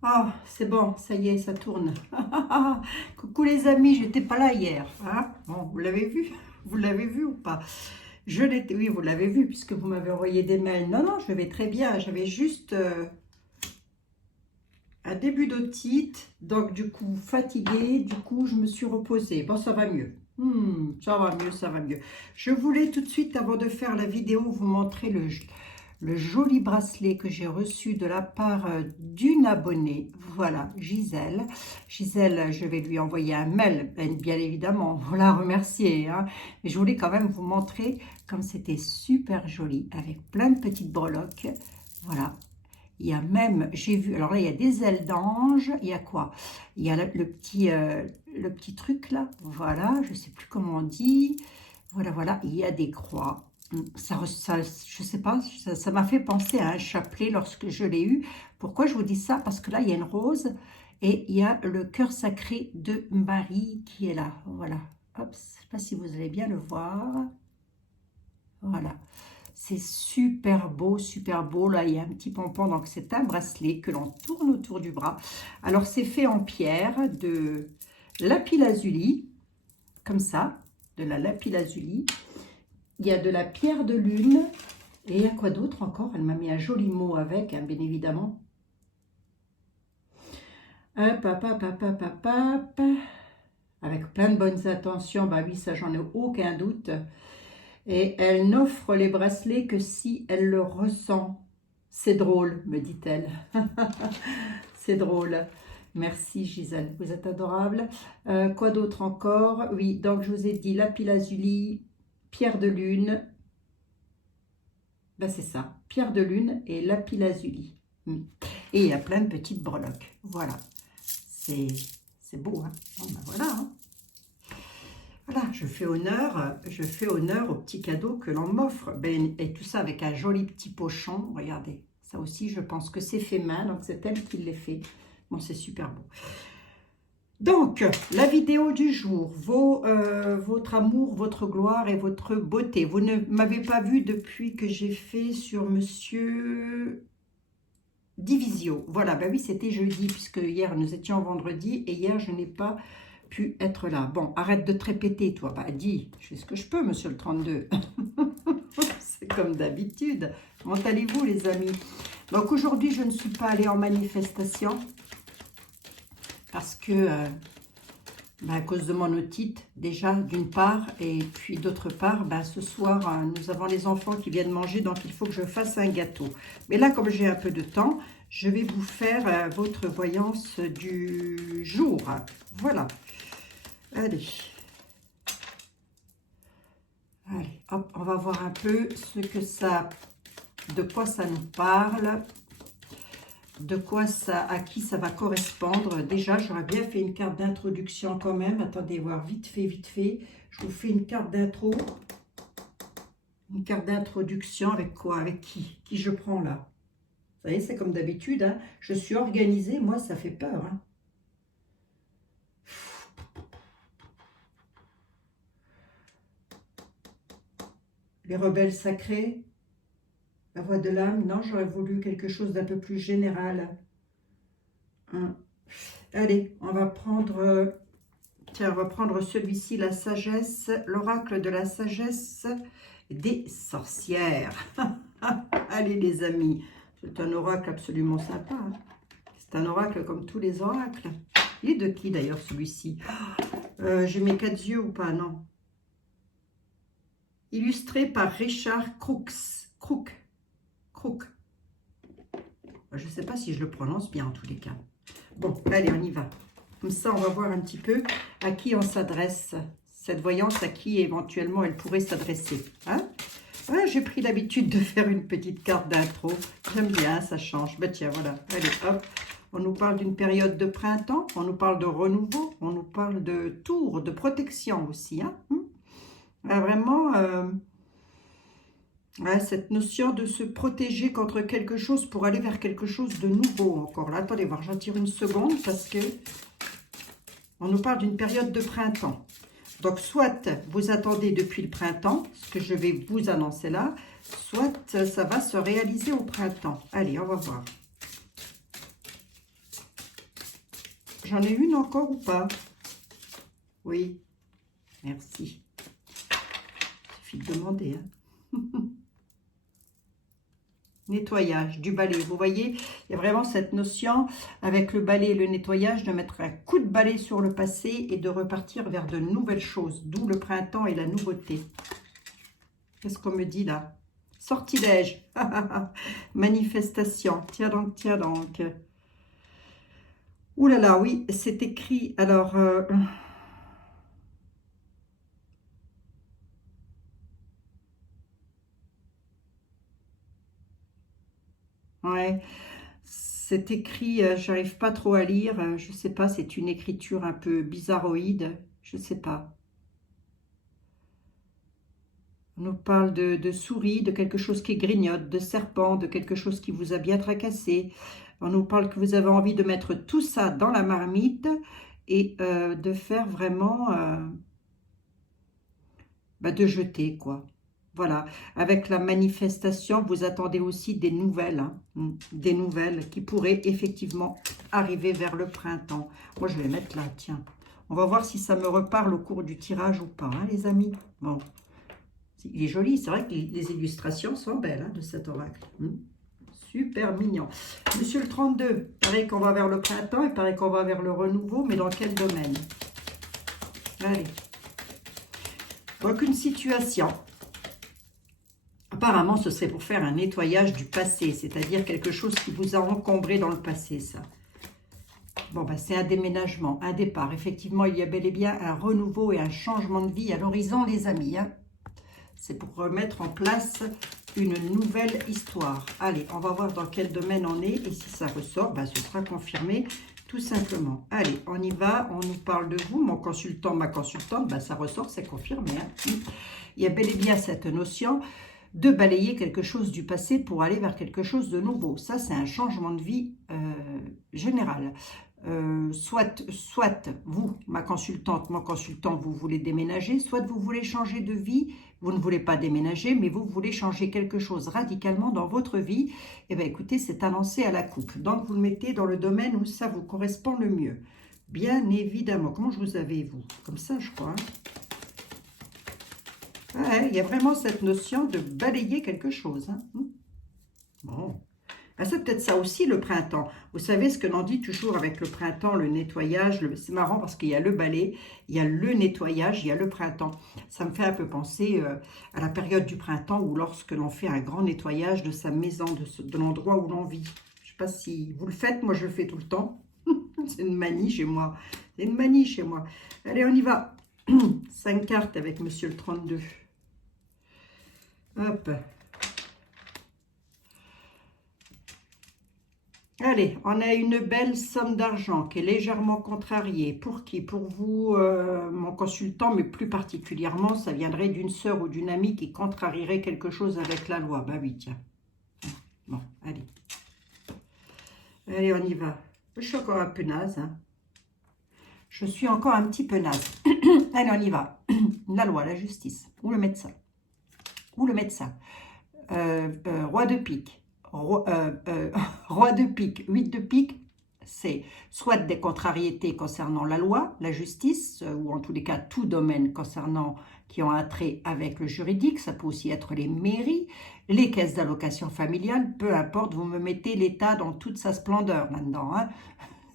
Ah, c'est bon, ça y est, ça tourne. Coucou les amis, j'étais pas là hier. Hein? Bon, vous l'avez vu? Vous l'avez vu ou pas? Je l'étais, oui, vous l'avez vu puisque vous m'avez envoyé des mails. Non, non, je vais très bien. J'avais juste un début d'otite, donc du coup fatiguée. Du coup, je me suis reposée. Bon, ça va mieux. Ça va mieux, ça va mieux. Je voulais tout de suite, avant de faire la vidéo, vous montrer le joli bracelet que j'ai reçu de la part d'une abonnée, voilà, Gisèle. Gisèle, je vais lui envoyer un mail, bien évidemment, pour la remercier, hein. Mais je voulais quand même vous montrer comme c'était super joli, avec plein de petites breloques, voilà. Il y a même, j'ai vu, alors là, il y a des ailes d'ange, il y a quoi? Il y a le petit truc là, voilà, je ne sais plus comment on dit, voilà, voilà, il y a des croix. Je sais pas, ça m'a fait penser à un chapelet lorsque je l'ai eu. Pourquoi je vous dis ça? Parce que là, il y a une rose et il y a le cœur sacré de Marie qui est là. Voilà. Hop, je ne sais pas si vous allez bien le voir. Voilà. C'est super beau, super beau. Là, il y a un petit pompon. Donc, c'est un bracelet que l'on tourne autour du bras. Alors, c'est fait en pierre de lapis-lazuli, comme ça, de la lapis-lazuli. Il y a de la pierre de lune. Et il y a quoi d'autre encore? Elle m'a mis un joli mot avec, hein, bien évidemment. Hop, hop, hop, hop, hop, hop, hop. Avec plein de bonnes intentions. Bah oui, ça, j'en ai aucun doute. Et elle n'offre les bracelets que si elle le ressent. C'est drôle, me dit-elle. C'est drôle. Merci Gisèle, vous êtes adorable. Quoi d'autre encore? Oui, donc je vous ai dit lapis-lazuli, pierre de lune. Ben c'est ça, pierre de lune et lapis-lazuli. Et il y a plein de petites breloques. Voilà, c'est beau, hein? Bon, ben voilà, hein. Voilà, je fais honneur au petit cadeau que l'on m'offre. Ben, et tout ça avec un joli petit pochon. Regardez, ça aussi, je pense que c'est fait main, donc c'est elle qui l'a fait. Bon, c'est super beau. Donc, la vidéo du jour, votre amour, votre gloire et votre beauté. Vous ne m'avez pas vu depuis que j'ai fait sur Monsieur Divisio. Voilà, ben oui, c'était jeudi, puisque hier, nous étions vendredi, et hier, je n'ai pas pu être là. Bon, arrête de te répéter, toi. Bah, dis, je fais ce que je peux, monsieur le 32. C'est comme d'habitude. Comment allez-vous, les amis? Donc, aujourd'hui, je ne suis pas allée en manifestation, parce que... ben, à cause de mon otite, déjà, d'une part, et puis d'autre part, ben, ce soir, nous avons les enfants qui viennent manger, donc il faut que je fasse un gâteau. Mais là, comme j'ai un peu de temps, je vais vous faire votre voyance du jour. Voilà. Allez. Allez, hop, on va voir un peu ce que ça, de quoi ça nous parle. De quoi ça, à qui ça va correspondre. Déjà, j'aurais bien fait une carte d'introduction quand même. Attendez, voir vite fait, vite fait. Je vous fais une carte d'intro. Une carte d'introduction avec quoi? Avec qui? Qui je prends là? Vous savez, c'est comme d'habitude, hein. Je suis organisée, moi, ça fait peur, hein. Les rebelles sacrés. La voix de l'âme. Non, j'aurais voulu quelque chose d'un peu plus général. Hein. Allez, on va prendre... tiens, on va prendre celui-ci, la sagesse, l'oracle de la sagesse des sorcières. Allez les amis, c'est un oracle absolument sympa, hein. C'est un oracle comme tous les oracles. Il est de qui d'ailleurs celui-ci? J'ai mes 4 yeux ou pas? Non. Illustré par Richard Crooks. Crook. Je ne sais pas si je le prononce bien en tous les cas. Bon, allez, on y va. Comme ça, on va voir un petit peu à qui on s'adresse. Cette voyance, à qui éventuellement elle pourrait s'adresser. Hein? Ouais, j'ai pris l'habitude de faire une petite carte d'intro. J'aime bien, ça change. Ben tiens, voilà. Allez, hop. On nous parle d'une période de printemps. On nous parle de renouveau. On nous parle de tour, de protection aussi. Hein? Vraiment, ouais, cette notion de se protéger contre quelque chose pour aller vers quelque chose de nouveau encore. Là, attendez voir, j'en tire une seconde parce que on nous parle d'une période de printemps. Donc, soit vous attendez depuis le printemps, ce que je vais vous annoncer là, soit ça va se réaliser au printemps. Allez, on va voir. J'en ai une encore ou pas? Oui, merci. Il suffit de demander. Hein. Nettoyage, du balai. Vous voyez, il y a vraiment cette notion avec le balai et le nettoyage de mettre un coup de balai sur le passé et de repartir vers de nouvelles choses. D'où le printemps et la nouveauté. Qu'est-ce qu'on me dit là? Sortilège. Manifestation. Tiens donc, tiens donc. Ouh là là, oui, c'est écrit. Alors, ouais, c'est écrit, j'arrive pas trop à lire. Je sais pas, c'est une écriture un peu bizarroïde. Je sais pas. On nous parle de souris, de quelque chose qui grignote, de serpent, de quelque chose qui vous a bien tracassé. On nous parle que vous avez envie de mettre tout ça dans la marmite et de faire vraiment, de jeter quoi. Voilà, avec la manifestation, vous attendez aussi des nouvelles, hein, des nouvelles qui pourraient effectivement arriver vers le printemps. Moi, je vais mettre là, tiens. On va voir si ça me reparle au cours du tirage ou pas, hein, les amis. Bon. Il est joli, c'est vrai que les illustrations sont belles hein, de cet oracle. Super mignon. Monsieur le 32, il paraît qu'on va vers le printemps, il paraît qu'on va vers le renouveau, mais dans quel domaine? Allez. Donc une situation. Apparemment, ce serait pour faire un nettoyage du passé, c'est-à-dire quelque chose qui vous a encombré dans le passé, ça. Bon, c'est un déménagement, un départ. Effectivement, il y a bel et bien un renouveau et un changement de vie à l'horizon, les amis, hein. C'est pour remettre en place une nouvelle histoire. Allez, on va voir dans quel domaine on est. Et si ça ressort, ce sera confirmé tout simplement. Allez, on y va. On nous parle de vous, mon consultant, ma consultante. Ça ressort, c'est confirmé. Hein. Il y a bel et bien cette notion de balayer quelque chose du passé pour aller vers quelque chose de nouveau. Ça, c'est un changement de vie général. Soit vous, ma consultante, mon consultant, vous voulez déménager, soit vous voulez changer de vie, vous ne voulez pas déménager, mais vous voulez changer quelque chose radicalement dans votre vie, et bien écoutez, c'est annoncé à la coupe. Donc vous le mettez dans le domaine où ça vous correspond le mieux. Bien évidemment. Comment je vous avais, vous? Comme ça, je crois. Hein. Ouais, il y a vraiment cette notion de balayer quelque chose. Hein. Bon. C'est peut-être ça aussi le printemps. Vous savez ce que l'on dit toujours avec le printemps, le nettoyage. C'est marrant parce qu'il y a le balai, il y a le nettoyage, il y a le printemps. Ça me fait un peu penser à la période du printemps où lorsque l'on fait un grand nettoyage de sa maison, de l'endroit où l'on vit. Je ne sais pas si vous le faites, moi je le fais tout le temps. C'est une manie chez moi. C'est une manie chez moi. Allez, on y va. 5 cartes avec Monsieur le 32. Hop. Allez, on a une belle somme d'argent qui est légèrement contrariée. Pour qui? Pour vous, mon consultant, mais plus particulièrement, ça viendrait d'une sœur ou d'une amie qui contrarierait quelque chose avec la loi. Oui, tiens. Bon, allez. Allez, on y va. Je suis encore un peu naze. Hein. Je suis encore un petit peu naze. Allez, on y va. La loi, la justice. Ou le médecin. Ou le médecin. Roi de pique. Roi de pique, 8 de pique, c'est soit des contrariétés concernant la loi, la justice, ou en tous les cas tout domaine concernant qui ont un trait avec le juridique. Ça peut aussi être les mairies, les caisses d'allocation familiale, peu importe, vous me mettez l'État dans toute sa splendeur là-dedans. Hein.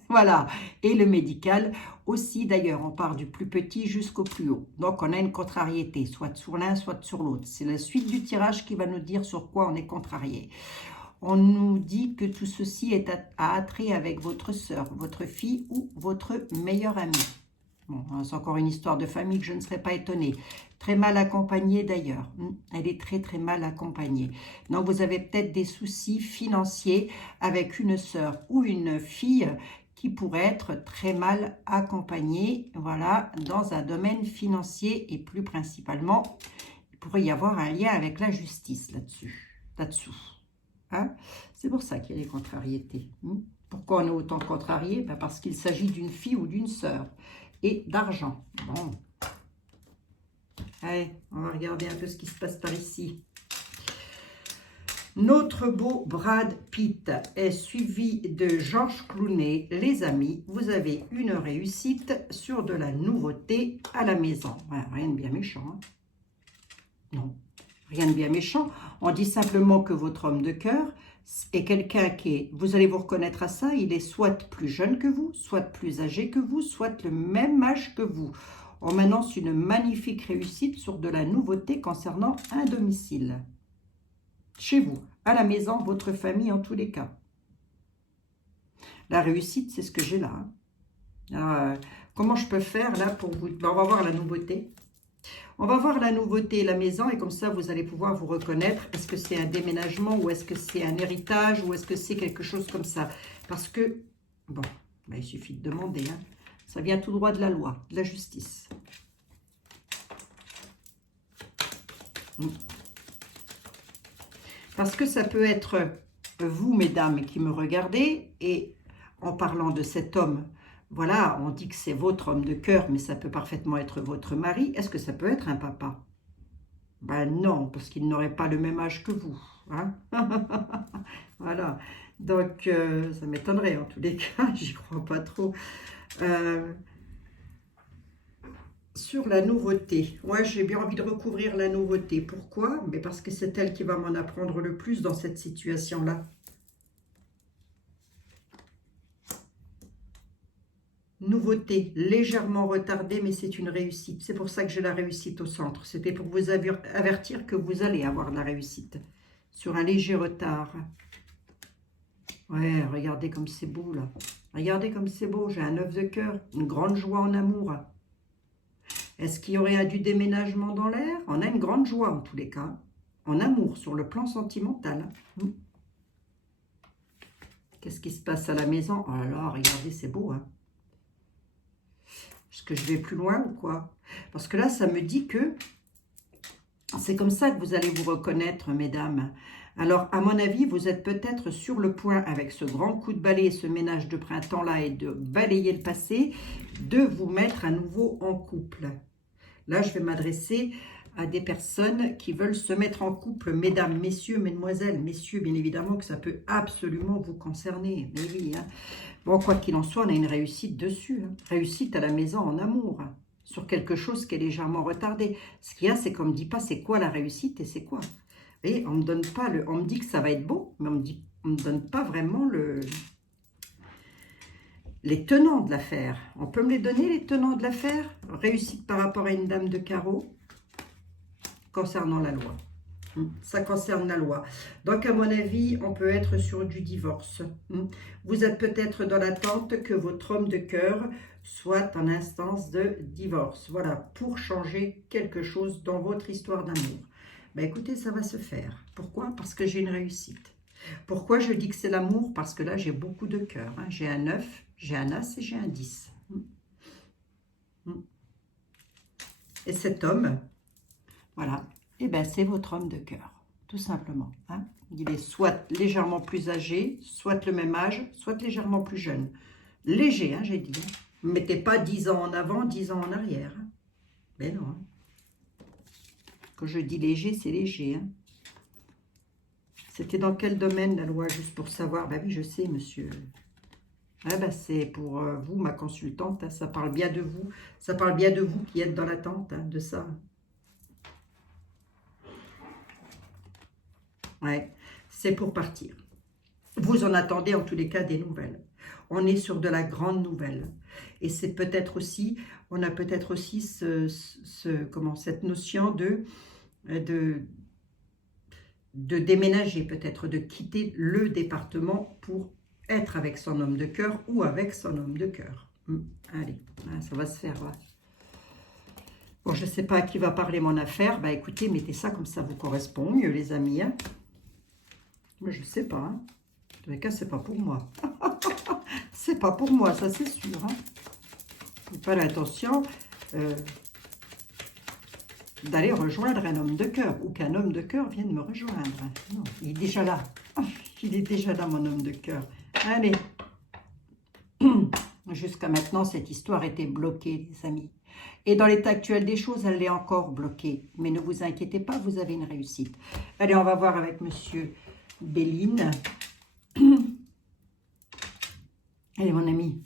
Voilà, et le médical aussi, d'ailleurs, on part du plus petit jusqu'au plus haut. Donc, on a une contrariété, soit sur l'un, soit sur l'autre. C'est la suite du tirage qui va nous dire sur quoi on est contrarié. On nous dit que tout ceci est à attrait avec votre sœur, votre fille ou votre meilleure amie. Bon, c'est encore une histoire de famille que je ne serais pas étonnée. Très mal accompagnée d'ailleurs. Elle est très très mal accompagnée. Donc vous avez peut-être des soucis financiers avec une sœur ou une fille qui pourrait être très mal accompagnée, voilà, dans un domaine financier et plus principalement, il pourrait y avoir un lien avec la justice là-dessous. Hein? C'est pour ça qu'il y a des contrariétés. Pourquoi on est autant contrarié? Parce qu'il s'agit d'une fille ou d'une sœur. Et d'argent. Bon. Allez, on va regarder un peu ce qui se passe par ici. Notre beau Brad Pitt est suivi de George Clooney. Les amis, vous avez une réussite sur de la nouveauté à la maison. Ouais, rien de bien méchant. Hein? Non, rien de bien méchant. On dit simplement que votre homme de cœur est quelqu'un qui est, vous allez vous reconnaître à ça, il est soit plus jeune que vous, soit plus âgé que vous, soit le même âge que vous. On m'annonce une magnifique réussite sur de la nouveauté concernant un domicile. Chez vous, à la maison, votre famille en tous les cas. La réussite, c'est ce que j'ai là. Hein. Alors, comment je peux faire là pour vous... Ben, on va voir la nouveauté. On va voir la nouveauté, la maison, et comme ça, vous allez pouvoir vous reconnaître. Est-ce que c'est un déménagement ou est-ce que c'est un héritage ou est-ce que c'est quelque chose comme ça? Parce que, bon, ben, il suffit de demander. Hein. Ça vient tout droit de la loi, de la justice. Parce que ça peut être vous, mesdames, qui me regardez, et en parlant de cet homme, voilà, on dit que c'est votre homme de cœur, mais ça peut parfaitement être votre mari. Est-ce que ça peut être un papa? Ben non, parce qu'il n'aurait pas le même âge que vous. Hein. Voilà, donc ça m'étonnerait en tous les cas, j'y crois pas trop. Sur la nouveauté, ouais, j'ai bien envie de recouvrir la nouveauté. Pourquoi? Mais parce que c'est elle qui va m'en apprendre le plus dans cette situation-là. Nouveauté, légèrement retardée, mais c'est une réussite. C'est pour ça que j'ai la réussite au centre. C'était pour vous avertir que vous allez avoir la réussite. Sur un léger retard. Ouais, regardez comme c'est beau, là. Regardez comme c'est beau. J'ai un 9 de cœur, une grande joie en amour. Est-ce qu'il y aurait du déménagement dans l'air? On a une grande joie en tous les cas, en amour, sur le plan sentimental. Qu'est-ce qui se passe à la maison? Oh là là, regardez, c'est beau. Hein? Est-ce que je vais plus loin ou quoi? Parce que là, ça me dit que c'est comme ça que vous allez vous reconnaître, mesdames. Alors, à mon avis, vous êtes peut-être sur le point, avec ce grand coup de balai, ce ménage de printemps-là, et de balayer le passé, de vous mettre à nouveau en couple. Là, je vais m'adresser à des personnes qui veulent se mettre en couple, mesdames, messieurs, mesdemoiselles, messieurs, bien évidemment que ça peut absolument vous concerner. Mais oui, hein. Bon, quoi qu'il en soit, on a une réussite dessus. Hein. Réussite à la maison en amour, hein, sur quelque chose qui est légèrement retardé. Ce qu'il y a, c'est qu'on ne me dit pas c'est quoi la réussite et c'est quoi. Et on me donne pas le, on me dit que ça va être beau, mais on me donne pas vraiment les tenants de l'affaire. On peut me les donner, les tenants de l'affaire? Réussite par rapport à une dame de carreau concernant la loi. Ça concerne la loi. Donc, à mon avis, on peut être sur du divorce. Vous êtes peut-être dans l'attente que votre homme de cœur soit en instance de divorce. Voilà, pour changer quelque chose dans votre histoire d'amour. Ben, écoutez, ça va se faire. Pourquoi? Parce que j'ai une réussite. Pourquoi je dis que c'est l'amour? Parce que là, j'ai beaucoup de cœur. Hein. J'ai un 9, j'ai un As et j'ai un 10. Et cet homme, voilà, eh ben, c'est votre homme de cœur, tout simplement. Hein. Il est soit légèrement plus âgé, soit le même âge, soit légèrement plus jeune. Léger, hein, j'ai dit. Hein. Ne mettez pas 10 ans en avant, 10 ans en arrière. Hein. Mais non. Hein. Quand je dis léger, c'est léger. Hein. C'était dans quel domaine la loi, juste pour savoir? Ben oui, je sais, monsieur. Ah ben, c'est pour vous, ma consultante. Hein, ça parle bien de vous. Ça parle bien de vous qui êtes dans l'attente hein, de ça. Ouais, c'est pour partir. Vous en attendez en tous les cas des nouvelles. On est sur de la grande nouvelle. Et c'est peut-être aussi, on a peut-être aussi cette notion de déménager, peut-être de quitter le département pour être avec son homme de cœur ou avec son homme de cœur. Allez, ça va se faire. Ouais. Bon, je ne sais pas à qui va parler mon affaire. Bah écoutez, mettez ça comme ça vous correspond mieux, les amis. Hein. Mais je ne sais pas. Hein. En tous les cas, c'est pas pour moi. C'est pas pour moi, ça c'est sûr. Hein. Je n'ai pas l'intention d'aller rejoindre un homme de cœur ou qu'un homme de cœur vienne me rejoindre. Non, il est déjà là. Il est déjà là, mon homme de cœur. Allez. Jusqu'à maintenant, cette histoire était bloquée, les amis. Et dans l'état actuel des choses, elle est encore bloquée. Mais ne vous inquiétez pas, vous avez une réussite. Allez, on va voir avec monsieur Béline. Allez, mon ami.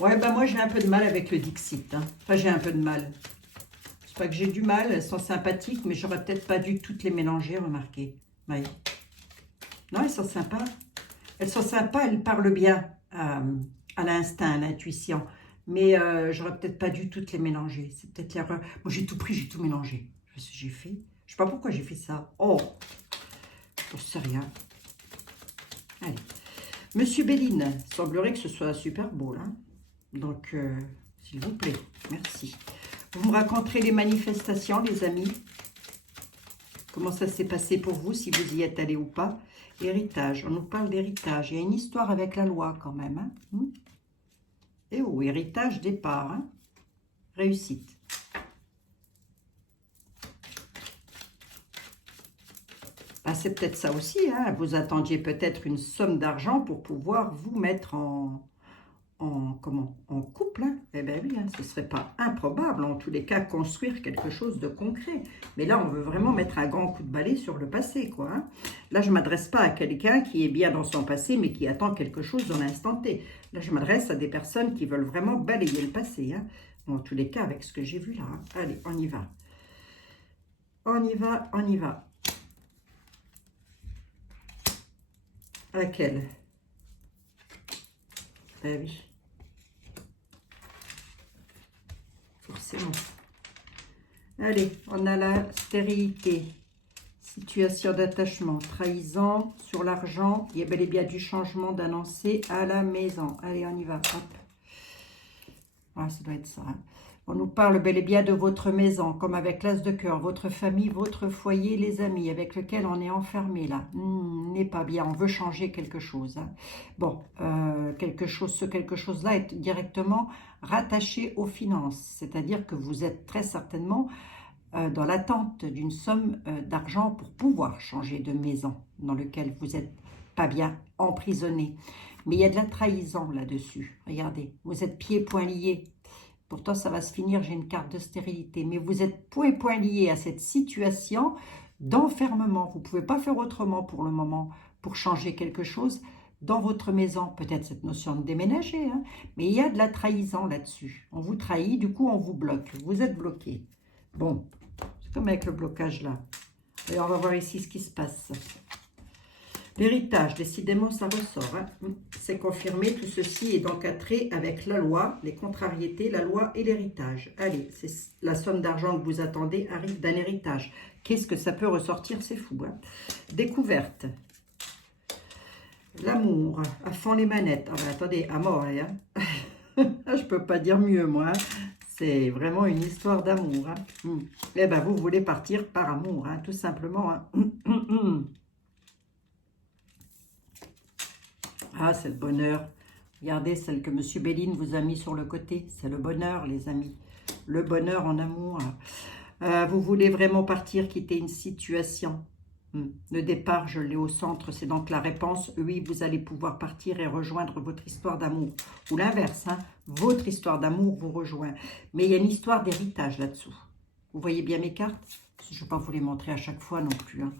Ouais, bah moi, j'ai un peu de mal avec le Dixit. Hein. Enfin, j'ai un peu de mal. C'est pas que j'ai du mal, elles sont sympathiques, mais j'aurais peut-être pas dû toutes les mélanger, remarquez. Ouais. Non, elles sont sympas. Elles sont sympas, elles parlent bien à l'instinct, à l'intuition. Mais j'aurais peut-être pas dû toutes les mélanger. C'est peut-être l'erreur. Moi, j'ai tout pris, j'ai tout mélangé. J'ai fait. Je sais pas pourquoi j'ai fait ça. Oh, je sais rien. Allez. Monsieur Béline, semblerait que ce soit super beau, là. Donc, s'il vous plaît, merci. Vous me raconterez les manifestations, les amis. Comment ça s'est passé pour vous, si vous y êtes allé ou pas. Héritage, on nous parle d'héritage. Il y a une histoire avec la loi quand même. Hein. Et oh, héritage, départ. Hein. Réussite. Ah, c'est peut-être ça aussi. Hein. Vous attendiez peut-être une somme d'argent pour pouvoir vous mettre en couple. Hein. Eh bien oui, hein, ce ne serait pas improbable. En tous les cas, construire quelque chose de concret. Mais là, on veut vraiment mettre un grand coup de balai sur le passé. Quoi, hein. Là, je ne m'adresse pas à quelqu'un qui est bien dans son passé, mais qui attend quelque chose dans l'instant T. Là, je m'adresse à des personnes qui veulent vraiment balayer le passé. Hein. En tous les cas, avec ce que j'ai vu là. Hein. Allez, on y va. On y va, on y va. Laquelle? Eh oui. Forcément. Allez, on a la stérilité. Situation d'attachement, trahison sur l'argent. Il y a bel et bien du changement d'annoncer à la maison. Allez, on y va. Hop. Ah, ça doit être ça. Hein. On nous parle bel et bien de votre maison, comme avec l'as de cœur, votre famille, votre foyer, les amis avec lesquels on est enfermé là. N'est pas bien, on veut changer quelque chose. Hein. Bon, ce quelque chose-là est directement rattaché aux finances, c'est-à-dire que vous êtes très certainement dans l'attente d'une somme d'argent pour pouvoir changer de maison dans laquelle vous n'êtes pas bien emprisonné. Mais il y a de la trahison là-dessus. Regardez, vous êtes pieds et poings liés. Pourtant, ça va se finir, j'ai une carte de stérilité. Mais vous êtes point et point liés à cette situation d'enfermement. Vous ne pouvez pas faire autrement pour le moment pour changer quelque chose dans votre maison. Peut-être cette notion de déménager, hein, mais il y a de la trahison là-dessus. On vous trahit, du coup, on vous bloque. Vous êtes bloqué. Bon, c'est comme avec le blocage là. Et on va voir ici ce qui se passe. L'héritage, décidément, ça ressort. Hein. C'est confirmé, tout ceci est encadré avec la loi, les contrariétés, la loi et l'héritage. Allez, la somme d'argent que vous attendez arrive d'un héritage. Qu'est-ce que ça peut ressortir? C'est fou. Hein. Découverte. L'amour, à fond les manettes. Ah ben, attendez, à mort, hein. Je peux pas dire mieux, moi. Hein. C'est vraiment une histoire d'amour. Hein. Eh ben, vous voulez partir par amour, hein, tout simplement. Hein. Ah, c'est le bonheur. Regardez, celle que M. Béline vous a mis sur le côté. C'est le bonheur, les amis. Le bonheur en amour. Vous voulez vraiment partir, quitter une situation. Le départ, je l'ai au centre. C'est donc la réponse. Oui, vous allez pouvoir partir et rejoindre votre histoire d'amour. Ou l'inverse, hein, votre histoire d'amour vous rejoint. Mais il y a une histoire d'héritage là-dessous. Vous voyez bien mes cartes? Je ne vais pas vous les montrer à chaque fois non plus. Hein.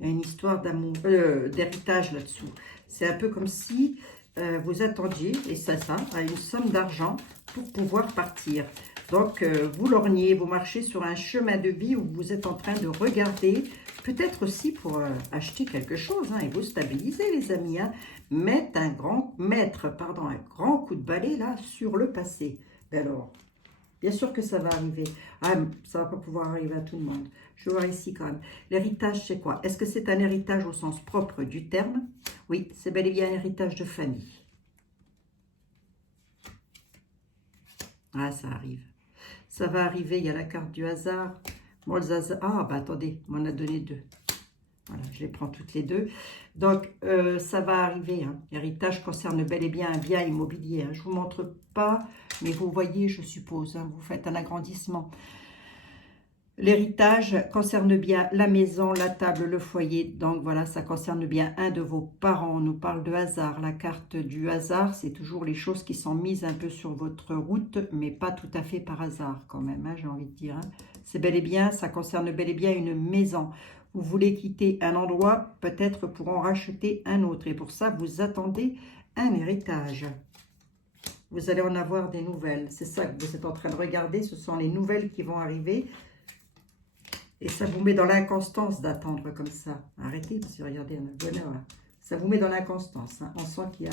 Il y a une histoire d'amour, d'héritage là-dessous. C'est un peu comme si vous attendiez, et ça, à une somme d'argent pour pouvoir partir. Donc, vous lorgnez, vous marchez sur un chemin de vie où vous êtes en train de regarder, peut-être aussi pour acheter quelque chose, hein, et vous stabiliser, les amis. Hein. Mettre un grand coup de balai là sur le passé. Alors, bien sûr que ça va arriver. Ah, ça ne va pas pouvoir arriver à tout le monde. Je vais voir ici quand même. L'héritage, c'est quoi? Est-ce que c'est un héritage au sens propre du terme? Oui, c'est bel et bien un héritage de famille. Ah, ça arrive. Ça va arriver, il y a la carte du hasard. Bon, le hasard. Ah, bah attendez, on m'en a donné deux. Voilà, je les prends toutes les deux. Donc, ça va arriver. Hein. L'héritage concerne bel et bien un bien immobilier. Hein. Je ne vous montre pas, mais vous voyez, je suppose, hein, vous faites un agrandissement. L'héritage concerne bien la maison, la table, le foyer. Donc voilà, ça concerne bien un de vos parents. On nous parle de hasard. La carte du hasard, c'est toujours les choses qui sont mises un peu sur votre route, mais pas tout à fait par hasard quand même, hein, j'ai envie de dire. Hein. C'est bel et bien, ça concerne bel et bien une maison. Vous voulez quitter un endroit, peut-être pour en racheter un autre. Et pour ça, vous attendez un héritage. Vous allez en avoir des nouvelles. C'est ça que vous êtes en train de regarder. Ce sont les nouvelles qui vont arriver. Et ça vous met dans l'inconstance d'attendre comme ça. Arrêtez, parce que regardez, on a le bonheur là. Ça vous met dans l'inconstance. Hein. On sent qu'il y a...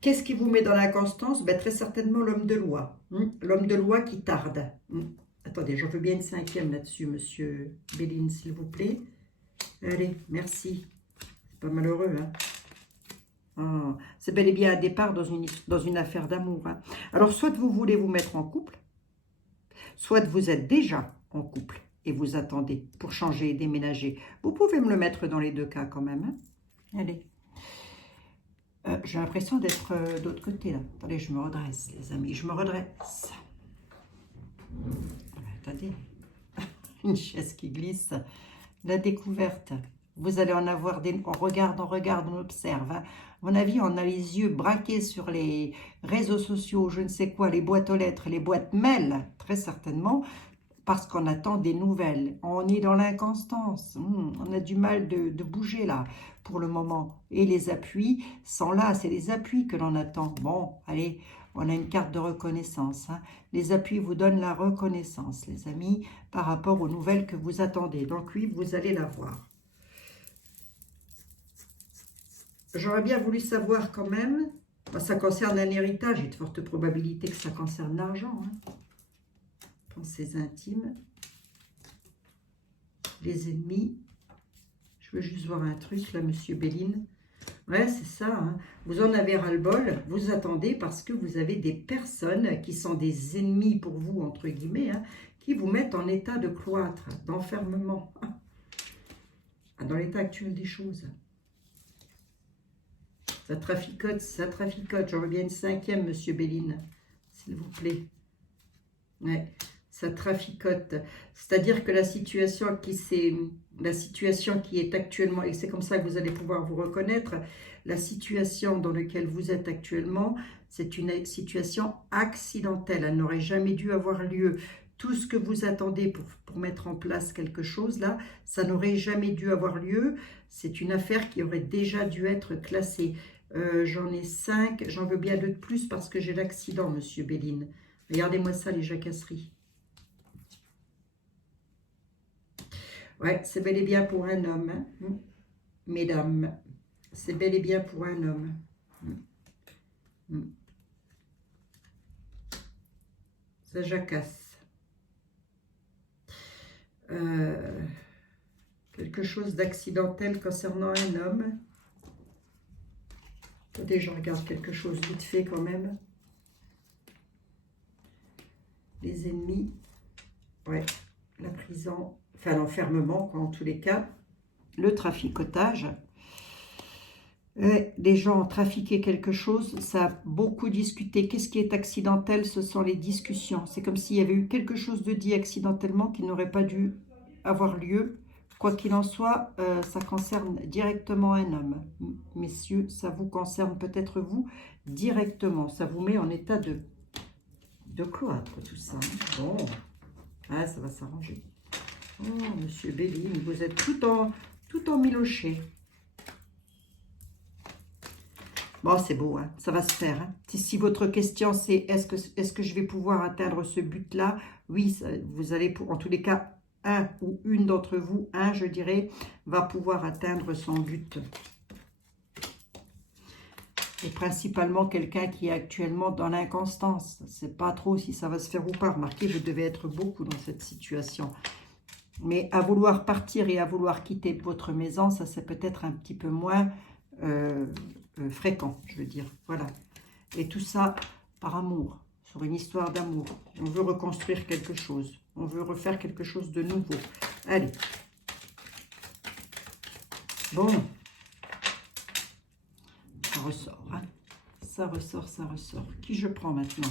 Qu'est-ce qui vous met dans l'inconstance? Ben, très certainement l'homme de loi. L'homme de loi qui tarde. Attendez, j'en veux bien une cinquième là-dessus, monsieur Béline, s'il vous plaît. Allez, merci. C'est pas malheureux, hein? Oh, c'est bel et bien un départ dans une affaire d'amour. Hein. Alors, soit vous voulez vous mettre en couple, soit vous êtes déjà en couple et vous attendez pour changer et déménager. Vous pouvez me le mettre dans les deux cas quand même. Hein. Allez. J'ai l'impression d'être de l'autre côté, là. Attendez, je me redresse, les amis. Je me redresse. Attendez. Une chaise qui glisse. La découverte. Vous allez en avoir des... On regarde, on observe. Hein. À mon avis, on a les yeux braqués sur les réseaux sociaux, je ne sais quoi, les boîtes aux lettres, les boîtes mail, très certainement, parce qu'on attend des nouvelles. On est dans l'inconstance. On a du mal de bouger là pour le moment. Et les appuis sont là. C'est les appuis que l'on attend. Bon, allez, on a une carte de reconnaissance. Hein. Les appuis vous donnent la reconnaissance, les amis, par rapport aux nouvelles que vous attendez. Donc oui, vous allez l'avoir. J'aurais bien voulu savoir quand même. Ça concerne un héritage. Il y a de fortes probabilités que ça concerne l'argent. Hein. Pensées intimes, les ennemis. Je veux juste voir un truc là, monsieur Béline. Ouais, c'est ça. Hein. Vous en avez ras-le-bol. Vous attendez parce que vous avez des personnes qui sont des ennemis pour vous, entre guillemets, hein, qui vous mettent en état de cloître, d'enfermement. Dans l'état actuel des choses. Ça traficote, ça traficote. J'en veux bien une cinquième, monsieur Béline, s'il vous plaît. Ouais. Ça traficote. C'est-à-dire que la situation qui est actuellement, et c'est comme ça que vous allez pouvoir vous reconnaître, la situation dans laquelle vous êtes actuellement, c'est une situation accidentelle. Elle n'aurait jamais dû avoir lieu. Tout ce que vous attendez pour mettre en place quelque chose, là, ça n'aurait jamais dû avoir lieu. C'est une affaire qui aurait déjà dû être classée. J'en ai 5, j'en veux bien 2 de plus parce que j'ai l'accident, monsieur Béline. Regardez-moi ça, les jacasseries. Ouais, c'est bel et bien pour un homme, hein, mesdames. C'est bel et bien pour un homme. Ça jacasse. Quelque chose d'accidentel concernant un homme. Attendez, je regarde quelque chose vite fait quand même. Les ennemis. Ouais, la prison. Enfin, l'enfermement, quoi, en tous les cas. Le traficotage. Les gens ont trafiqué quelque chose, ça a beaucoup discuté. Qu'est-ce qui est accidentel? Ce sont les discussions. C'est comme s'il y avait eu quelque chose de dit accidentellement qui n'aurait pas dû avoir lieu. Quoi qu'il en soit, ça concerne directement un homme. Messieurs, ça vous concerne peut-être vous directement. Ça vous met en état de cloître, tout ça. Bon, ah, ça va s'arranger. Oh, monsieur Béline, vous êtes tout en miloché. Bon, c'est beau, hein, ça va se faire. Hein. Si votre question, c'est est-ce que je vais pouvoir atteindre ce but-là? Oui, vous allez, en tous les cas, un ou une d'entre vous, je dirais, va pouvoir atteindre son but. Et principalement quelqu'un qui est actuellement dans l'inconstance. Je ne sais pas trop si ça va se faire ou pas. Remarquez, vous devez être beaucoup dans cette situation. Mais à vouloir partir et à vouloir quitter votre maison, ça c'est peut-être un petit peu moins fréquent, je veux dire. Voilà. Et tout ça par amour, sur une histoire d'amour. On veut reconstruire quelque chose. On veut refaire quelque chose de nouveau. Allez. Bon. Ça ressort, hein. Ça ressort, ça ressort. Qui je prends maintenant?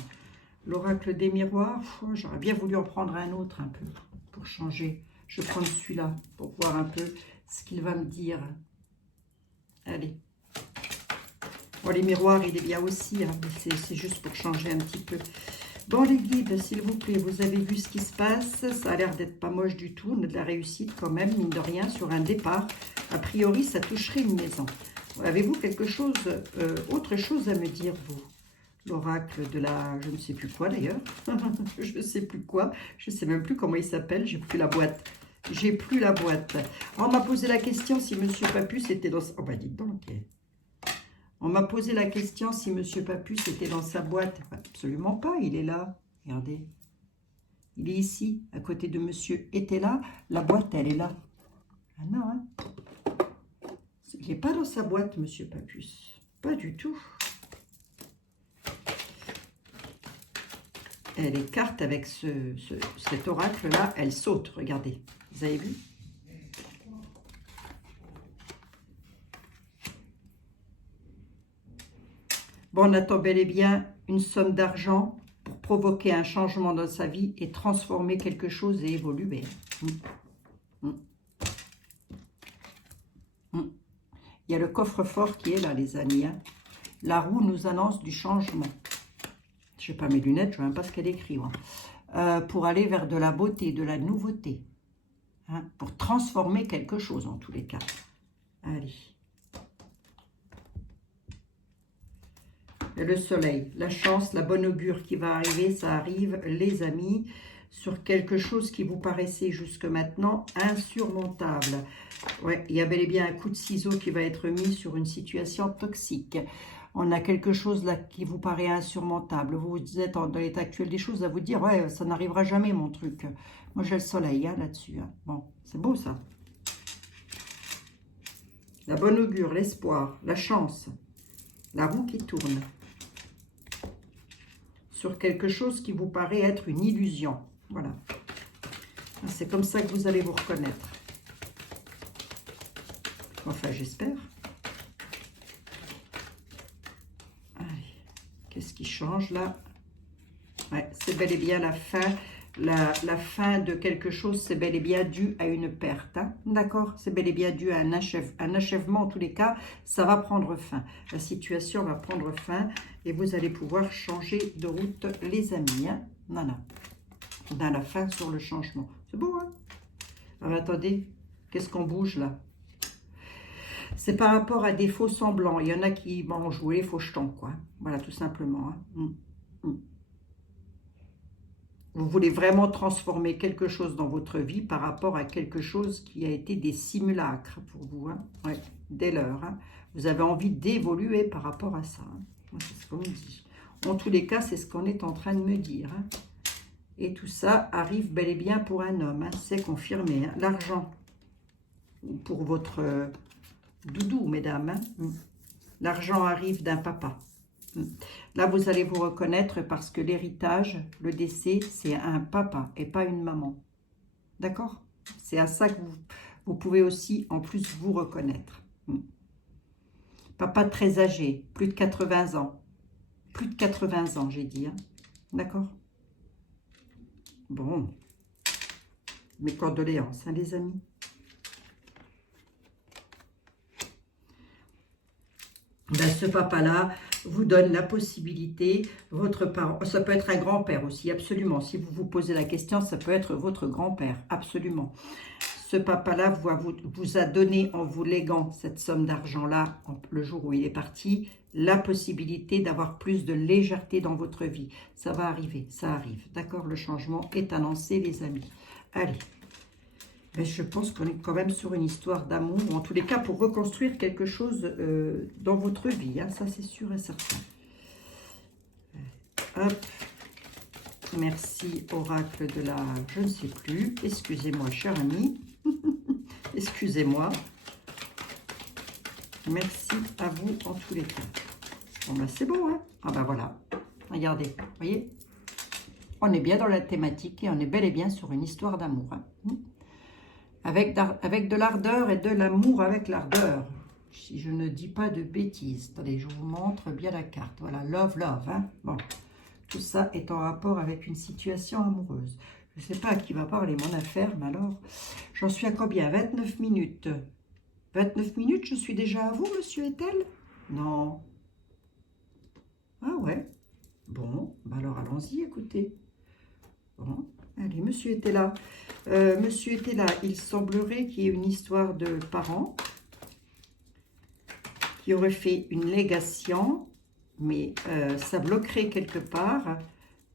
L'oracle des miroirs. J'aurais bien voulu en prendre un autre un peu pour changer. Je prends celui-là pour voir un peu ce qu'il va me dire. Allez. Bon, les miroirs, il est bien aussi. Hein, c'est juste pour changer un petit peu. Bon, les guides, s'il vous plaît, vous avez vu ce qui se passe. Ça a l'air d'être pas moche du tout. On a de la réussite quand même, mine de rien, sur un départ. A priori, ça toucherait une maison. Avez-vous quelque chose, autre chose à me dire, vous? L'oracle de la... je ne sais plus quoi, d'ailleurs. Je ne sais plus quoi. Je ne sais même plus comment il s'appelle. J'ai plus la boîte. J'ai plus la boîte. On m'a posé la question si Monsieur Papus était dans... Oh, bah, dites donc. On m'a posé la question si Monsieur Papus était dans sa boîte. Absolument pas, il est là. Regardez. Il est ici, à côté de Monsieur était là. La boîte, elle est là. Ah non, hein. Il n'est pas dans sa boîte, Monsieur Papus. Pas du tout. Et les cartes avec cet oracle-là, elles sautent. Regardez. Vous avez vu? Bon, on attend bel et bien une somme d'argent pour provoquer un changement dans sa vie et transformer quelque chose et évoluer. Il y a le coffre-fort qui est là, les amis. Hein. La roue nous annonce du changement. Je n'ai pas mes lunettes, je ne vois même pas ce qu'elle écrit. Pour aller vers de la beauté, de la nouveauté. Hein, pour transformer quelque chose, en tous les cas. Allez. Le soleil, la chance, la bonne augure qui va arriver, ça arrive, les amis, sur quelque chose qui vous paraissait jusque maintenant insurmontable. Ouais, il y a bel et bien un coup de ciseau qui va être mis sur une situation toxique. On a quelque chose là qui vous paraît insurmontable. Vous êtes dans l'état actuel des choses à vous dire, ouais, ça n'arrivera jamais mon truc. Moi j'ai le soleil hein, là-dessus. Hein. Bon, c'est beau ça. La bonne augure, l'espoir, la chance, la roue qui tourne. Sur quelque chose qui vous paraît être une illusion. Voilà. C'est comme ça que vous allez vous reconnaître. Enfin, j'espère. Qu'est-ce qui change là? Ouais, c'est bel et bien la fin. La fin de quelque chose, c'est bel et bien dû à une perte. Hein? D'accord? C'est bel et bien dû à un achèvement. En tous les cas, ça va prendre fin. La situation va prendre fin et vous allez pouvoir changer de route, les amis. Hein? Voilà. On a la fin sur le changement. C'est beau, hein? Alors, attendez, qu'est-ce qu'on bouge là? C'est par rapport à des faux semblants. Il y en a qui vont jouer les faux jetons, quoi. Voilà, tout simplement. Hein. Vous voulez vraiment transformer quelque chose dans votre vie par rapport à quelque chose qui a été des simulacres pour vous. Hein. Ouais, dès l'heure. Hein. Vous avez envie d'évoluer par rapport à ça. Hein. C'est ce qu'on me dit. En tous les cas, c'est ce qu'on est en train de me dire. Hein. Et tout ça arrive bel et bien pour un homme. Hein. C'est confirmé. Hein. L'argent pour votre doudou, mesdames. Hein. L'argent arrive d'un papa. Là, vous allez vous reconnaître parce que l'héritage, le décès, c'est un papa et pas une maman. D'accord? C'est à ça que vous pouvez aussi, en plus, vous reconnaître. Papa très âgé, plus de 80 ans. Plus de 80 ans, j'ai dit. Hein? D'accord? Bon. Mes condoléances, hein, les amis. Ben, ce papa-là vous donne la possibilité, votre parent, ça peut être un grand-père aussi, absolument. Si vous vous posez la question, ça peut être votre grand-père, absolument. Ce papa-là vous a donné, en vous léguant cette somme d'argent-là, le jour où il est parti, la possibilité d'avoir plus de légèreté dans votre vie. Ça va arriver, ça arrive. D'accord? Le changement est annoncé, les amis. Allez. Mais je pense qu'on est quand même sur une histoire d'amour, ou en tous les cas pour reconstruire quelque chose dans votre vie, hein, ça c'est sûr et certain. Hop, merci oracle de la, je ne sais plus, excusez-moi cher ami, excusez-moi, merci à vous en tous les cas. Bon ben c'est bon, hein, ah ben voilà, regardez, vous voyez, on est bien dans la thématique et on est bel et bien sur une histoire d'amour, hein. Avec de l'ardeur et de l'amour avec l'ardeur. Si je ne dis pas de bêtises. Attendez, je vous montre bien la carte. Voilà, love, love. Hein. Bon, tout ça est en rapport avec une situation amoureuse. Je ne sais pas à qui va parler mon affaire, mais alors, j'en suis à combien? 29 minutes. 29 minutes, je suis déjà à vous, monsieur Etel? Non. Ah ouais. Bon, bah alors allons-y, écoutez. Bon, allez, monsieur était là. Monsieur était là. Il semblerait qu'il y ait une histoire de parents qui auraient fait une légation, mais ça bloquerait quelque part.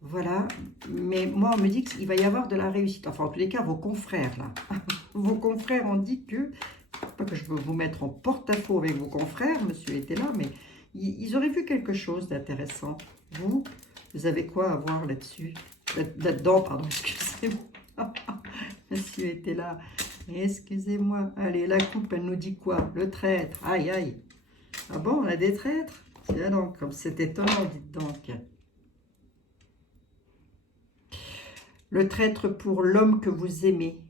Voilà, mais moi on me dit qu'il va y avoir de la réussite. Enfin, en tous les cas, vos confrères là. Vos confrères ont dit que, pas que je veux vous mettre en porte-à-faux avec vos confrères, monsieur était là, mais ils auraient vu quelque chose d'intéressant. Vous avez quoi à voir là-dessus? Là-dedans, pardon, excusez-moi. Monsieur était là. Excusez-moi. Allez, la coupe, elle nous dit quoi? Le traître. Aïe, aïe. Ah bon, on a des traîtres? C'est donc, comme c'est étonnant, dites donc. Le traître pour l'homme que vous aimez.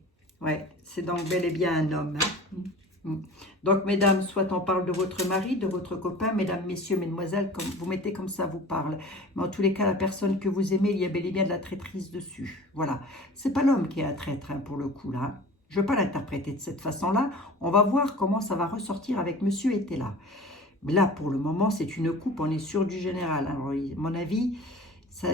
Ouais, c'est donc bel et bien un homme. Hein. Donc, mesdames, soit on parle de votre mari, de votre copain, mesdames, messieurs, mesdemoiselles, comme vous mettez comme ça vous parle. Mais en tous les cas, la personne que vous aimez, il y a bel et bien de la traîtrise dessus. Voilà. C'est pas l'homme qui est un traître, hein, pour le coup, là. Je ne veux pas l'interpréter de cette façon-là. On va voir comment ça va ressortir avec monsieur était là. Mais là, pour le moment, c'est une coupe, on est sûr du général. Alors, à mon avis, ça,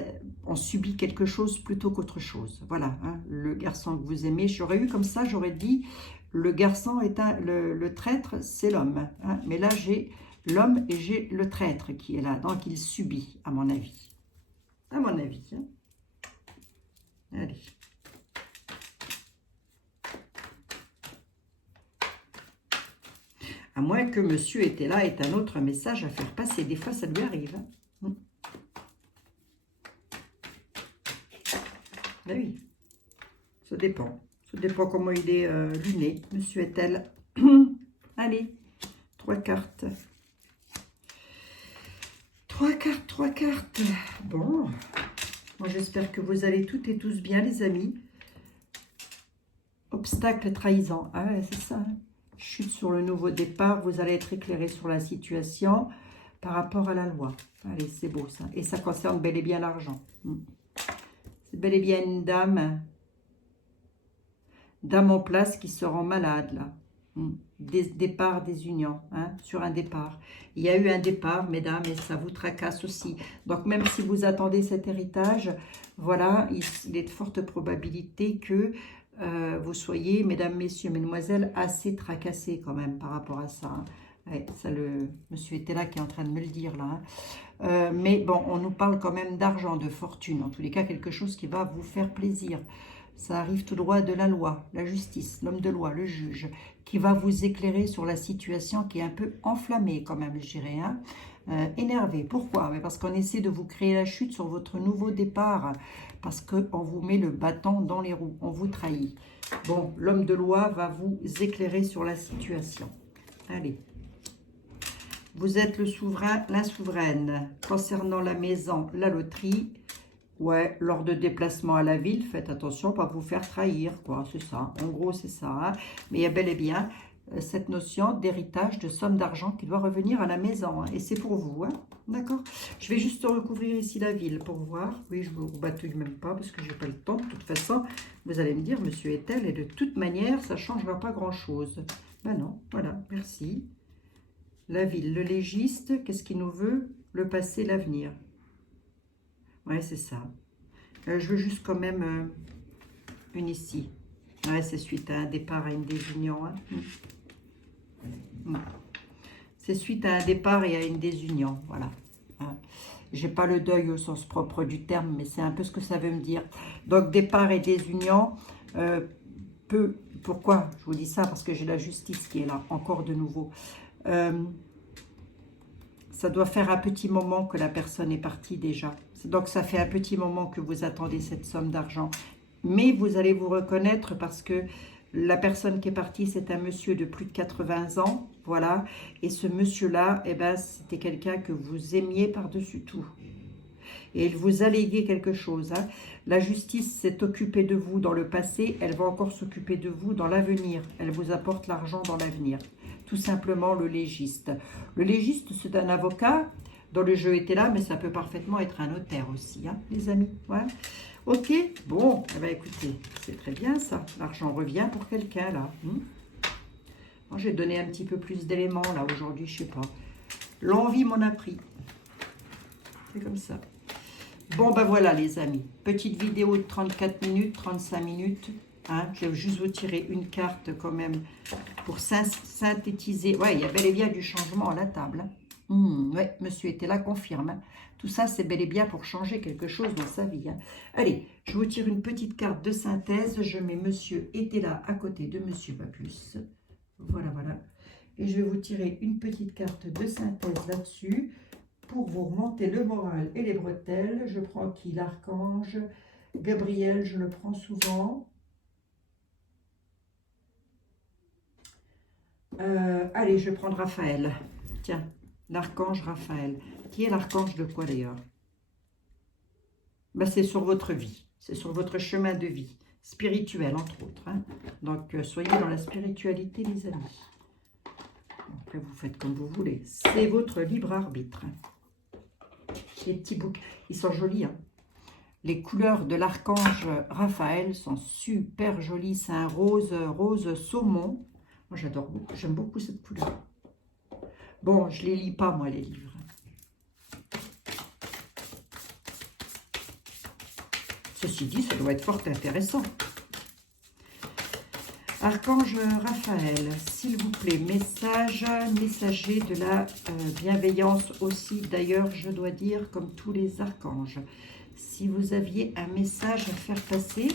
on subit quelque chose plutôt qu'autre chose. Voilà, hein, le garçon que vous aimez, j'aurais eu comme ça, j'aurais dit, le garçon est le traître, c'est l'homme. Hein, mais là, j'ai l'homme et j'ai le traître qui est là. Donc, il subit, à mon avis. À mon avis. Hein. Allez. À moins que monsieur était là ait un autre message à faire passer. Des fois, ça lui arrive. Hein. Ben oui, ça dépend. Ça dépend comment il est luné, monsieur est-elle. Allez, 3 cartes. 3 cartes, 3 cartes. Bon, moi j'espère que vous allez toutes et tous bien, les amis. Obstacle, trahison. Ah ouais, c'est ça. Hein. Chute sur le nouveau départ. Vous allez être éclairé sur la situation par rapport à la loi. Allez, c'est beau ça. Et ça concerne bel et bien l'argent. C'est bel et bien une dame. Dame en place qui se rend malade, là. Des départs, des unions, hein, sur un départ. Il y a eu un départ, mesdames, et ça vous tracasse aussi. Donc, même si vous attendez cet héritage, voilà, il est de fortes probabilités que vous soyez, mesdames, messieurs, mesdemoiselles, assez tracassés quand même par rapport à ça. Hein. Ouais, ça, le monsieur était là qui est en train de me le dire, là. Hein. Mais bon, on nous parle quand même d'argent, de fortune. En tous les cas, quelque chose qui va vous faire plaisir. Ça arrive tout droit de la loi, la justice, l'homme de loi, le juge, qui va vous éclairer sur la situation qui est un peu enflammée quand même, je dirais. Hein. Énervé. Pourquoi? Parce qu'on essaie de vous créer la chute sur votre nouveau départ, parce qu'on vous met le bâton dans les roues, on vous trahit. Bon, l'homme de loi va vous éclairer sur la situation. Allez. Vous êtes le souverain, la souveraine. Concernant la maison, la loterie... Ouais, lors de déplacement à la ville, faites attention, pas vous faire trahir, quoi, c'est ça. En gros, c'est ça. Hein. Mais il y a bel et bien cette notion d'héritage, de somme d'argent qui doit revenir à la maison. Hein. Et c'est pour vous, hein. D'accord? Je vais juste recouvrir ici la ville pour voir. Oui, je ne vous batouille même pas parce que je n'ai pas le temps. De toute façon, vous allez me dire, monsieur est-elle, et de toute manière, ça ne changera pas grand-chose. Ben non, voilà, merci. La ville, le légiste, qu'est-ce qu'il nous veut? Le passé, l'avenir. Ouais, c'est ça. Je veux juste quand même une ici. Ouais, c'est suite à un départ, à une désunion. Hein. C'est suite à un départ et à une désunion. Voilà. Hein. J'ai pas le deuil au sens propre du terme, mais c'est un peu ce que ça veut me dire. Donc, départ et désunion. Pourquoi je vous dis ça? Parce que j'ai la justice qui est là, encore de nouveau. Ça doit faire un petit moment que la personne est partie déjà. Donc, ça fait un petit moment que vous attendez cette somme d'argent. Mais vous allez vous reconnaître parce que la personne qui est partie, c'est un monsieur de plus de 80 ans. Voilà. Et ce monsieur-là, eh ben, c'était quelqu'un que vous aimiez par-dessus tout. Et il vous a légué quelque chose. Hein. La justice s'est occupée de vous dans le passé. Elle va encore s'occuper de vous dans l'avenir. Elle vous apporte l'argent dans l'avenir. Tout simplement le légiste. Le légiste, c'est un avocat dont le jeu était là, mais ça peut parfaitement être un notaire aussi, hein, les amis. Ouais. Ok, bon, eh ben, écoutez, c'est très bien ça. L'argent revient pour quelqu'un, là. Moi, j'ai donné un petit peu plus d'éléments, là, aujourd'hui, je sais pas. L'envie m'en a pris. C'est comme ça. Bon, ben voilà les amis. Petite vidéo de 34 minutes, 35 minutes. Hein. Je vais juste vous tirer une carte quand même pour synthétiser. Ouais, il y a bel et bien du changement à la table. Ouais, monsieur était là, confirme. Hein. Tout ça, c'est bel et bien pour changer quelque chose dans sa vie. Hein. Allez, je vous tire une petite carte de synthèse. Je mets monsieur était là à côté de monsieur pas plus. Voilà, voilà. Et je vais vous tirer une petite carte de synthèse là-dessus pour vous remonter le moral et les bretelles. Je prends qui? L'archange Gabriel, je le prends souvent. Allez, je vais prendre Raphaël. Tiens, l'archange Raphaël. Qui est l'archange de quoi d'ailleurs? Ben, c'est sur votre vie. C'est sur votre chemin de vie. Spirituel, entre autres. Hein. Donc, soyez dans la spiritualité, les amis. Après, vous faites comme vous voulez. C'est votre libre arbitre. Les petits boucs, ils sont jolis. Hein. Les couleurs de l'archange Raphaël sont super jolies. C'est un rose saumon. Moi, j'adore beaucoup. J'aime beaucoup cette couleur. Bon, je ne les lis pas, moi, les livres. Ceci dit, ça doit être fort intéressant. Archange Raphaël, s'il vous plaît, messager de la bienveillance aussi. D'ailleurs, je dois dire, comme tous les archanges, si vous aviez un message à faire passer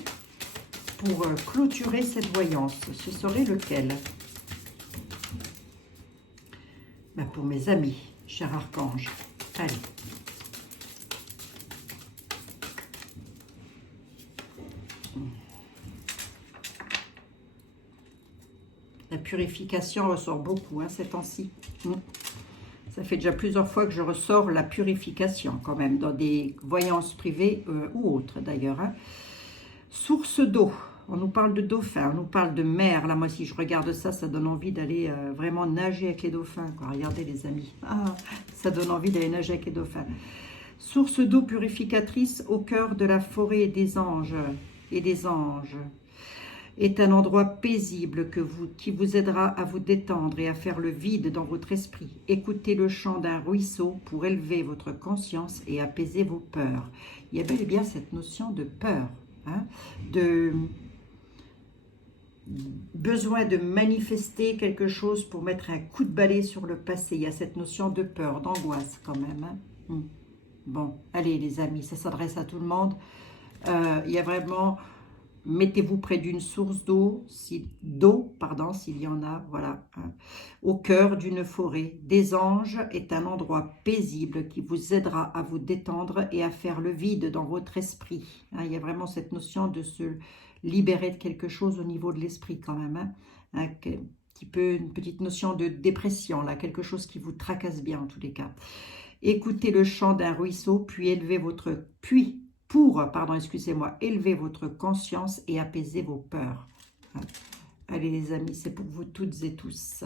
pour clôturer cette voyance, ce serait lequel? Ben, pour mes amis, cher archange. Allez. La purification ressort beaucoup hein, ces temps-ci. Ça fait déjà plusieurs fois que je ressors la purification quand même, dans des voyances privées ou autres d'ailleurs. Hein. Source d'eau, on nous parle de dauphins, on nous parle de mer. Là, moi, si je regarde ça, ça donne envie d'aller vraiment nager avec les dauphins. Quoi. Regardez les amis, ça donne envie d'aller nager avec les dauphins. Source d'eau purificatrice au cœur de la forêt des anges et des anges. Est un endroit paisible qui vous aidera à vous détendre et à faire le vide dans votre esprit. Écoutez le chant d'un ruisseau pour élever votre conscience et apaiser vos peurs. Il y a bel et bien cette notion de peur, hein, de besoin de manifester quelque chose pour mettre un coup de balai sur le passé. Il y a cette notion de peur, d'angoisse quand même. Hein. Bon, allez les amis, ça s'adresse à tout le monde. Il y a vraiment... Mettez-vous près d'une source d'eau, s'il y en a, voilà, hein, au cœur d'une forêt. Des anges est un endroit paisible qui vous aidera à vous détendre et à faire le vide dans votre esprit. Hein, il y a vraiment cette notion de se libérer de quelque chose au niveau de l'esprit quand même. Hein, une petite notion de dépression, là, quelque chose qui vous tracasse bien en tous les cas. Écoutez le chant d'un ruisseau, puis élevez votre élever votre conscience et apaiser vos peurs. Allez les amis, c'est pour vous toutes et tous.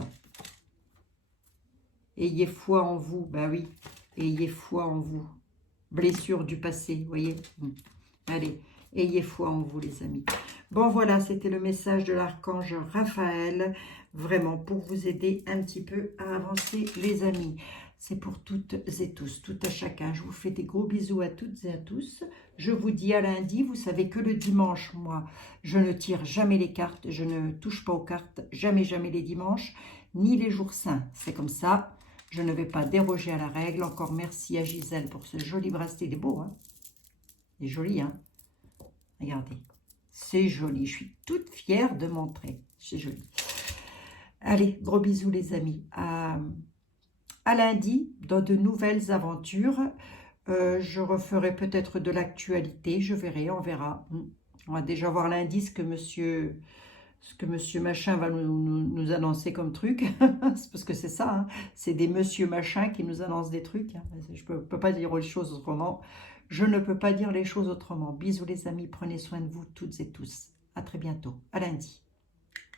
Ayez foi en vous, ben oui, ayez foi en vous. Blessure du passé, voyez. Allez, ayez foi en vous les amis. Bon voilà, c'était le message de l'archange Raphaël, vraiment pour vous aider un petit peu à avancer les amis. C'est pour toutes et tous, tout à chacun. Je vous fais des gros bisous à toutes et à tous. Je vous dis à lundi. Vous savez que le dimanche, moi, je ne tire jamais les cartes. Je ne touche pas aux cartes. Jamais, jamais les dimanches, ni les jours saints. C'est comme ça. Je ne vais pas déroger à la règle. Encore merci à Gisèle pour ce joli bracelet. Il est beau, hein? Il est joli, hein? Regardez. C'est joli. Je suis toute fière de montrer. C'est joli. Allez, gros bisous les amis. À lundi, dans de nouvelles aventures. Je referai peut-être de l'actualité. Je verrai, on verra. On va déjà voir lundi ce que monsieur machin va nous annoncer comme truc. Parce que c'est ça. Hein. C'est des monsieur machin qui nous annoncent des trucs. Hein. Je ne peux pas dire les choses autrement. Je ne peux pas dire les choses autrement. Bisous les amis. Prenez soin de vous toutes et tous. À très bientôt. À lundi.